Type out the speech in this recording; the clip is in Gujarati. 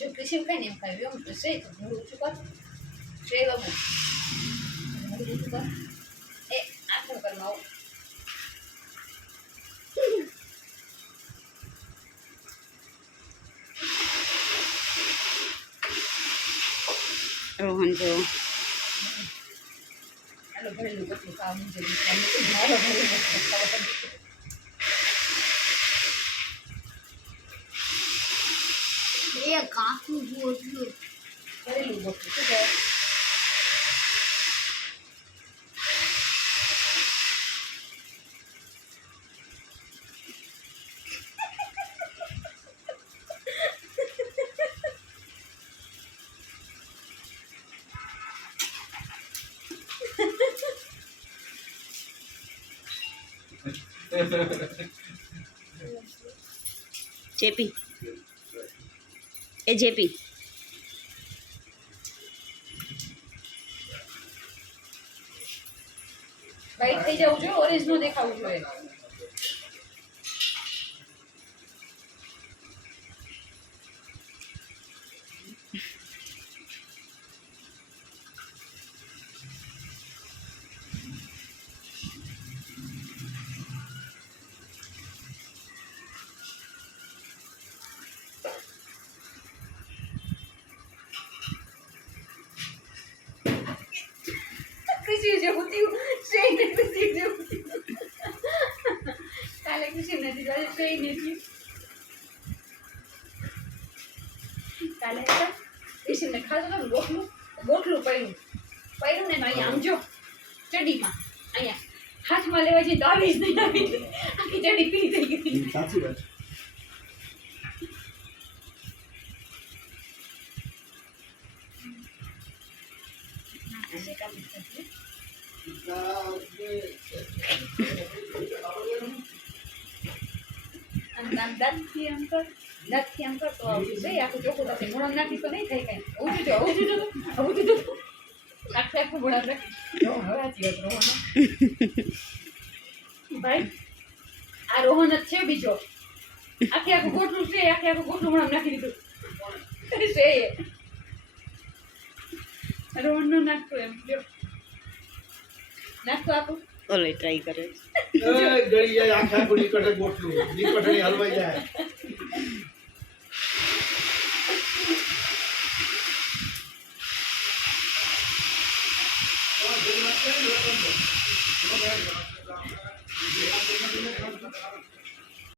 જો કૃષિ ખાય ને એમ ખાય એમ તો શે તો હું ઓછું કર શે ગમે હું ઓછું કર એ આખું કરમાં આવું રોહન જો આલો ભરેલું કેટલું કામ છે મારો ભરેલું ખાવા એ કાકુ બોલ્યું ભરેલું ગોઠવું શું કહે જેપી એ જેપી વાઈટ થઈ જવું જોઈએ ઓરેન્જ નો દેખાવું જોઈએ કૃષિ જેવું થયું શેને કૃષિ જેવું થયું કાલે કૃષિ નથી આજે શેય નથી કાલે કૃષિને ખાધું ને ગોઠલું ગોઠલું પડ્યું ને અહીંયા આમ જો ચડીમાં અહીંયા હાથમાં લેવા જઈએ તો આવી જ નહીં આવી આખી ચડી પીળી થઈ ગઈ સાચી વાત આજે કામ થશે દાંતથી આમ કર તો આખું ચોખ્ખું થશે મોઢામાં નાખીશ તો નહીં થાય કાંઈ ઊંચું જો આખું મોઢા રાખી હવે સાચી વાત રોહન ભાઈ આ રોહન જ છે બીજો આખું ગોઠલું છે આખું ગોઠલું મોઢામાં નાખી દીધું છે રોહન નું નાખતો એમ જો નાખતો આપું ઓલે ટ્રાય કરે ગળી જાય આખા પૂરી કટે ગોઠલું ની કટણી હલવાઈ જાય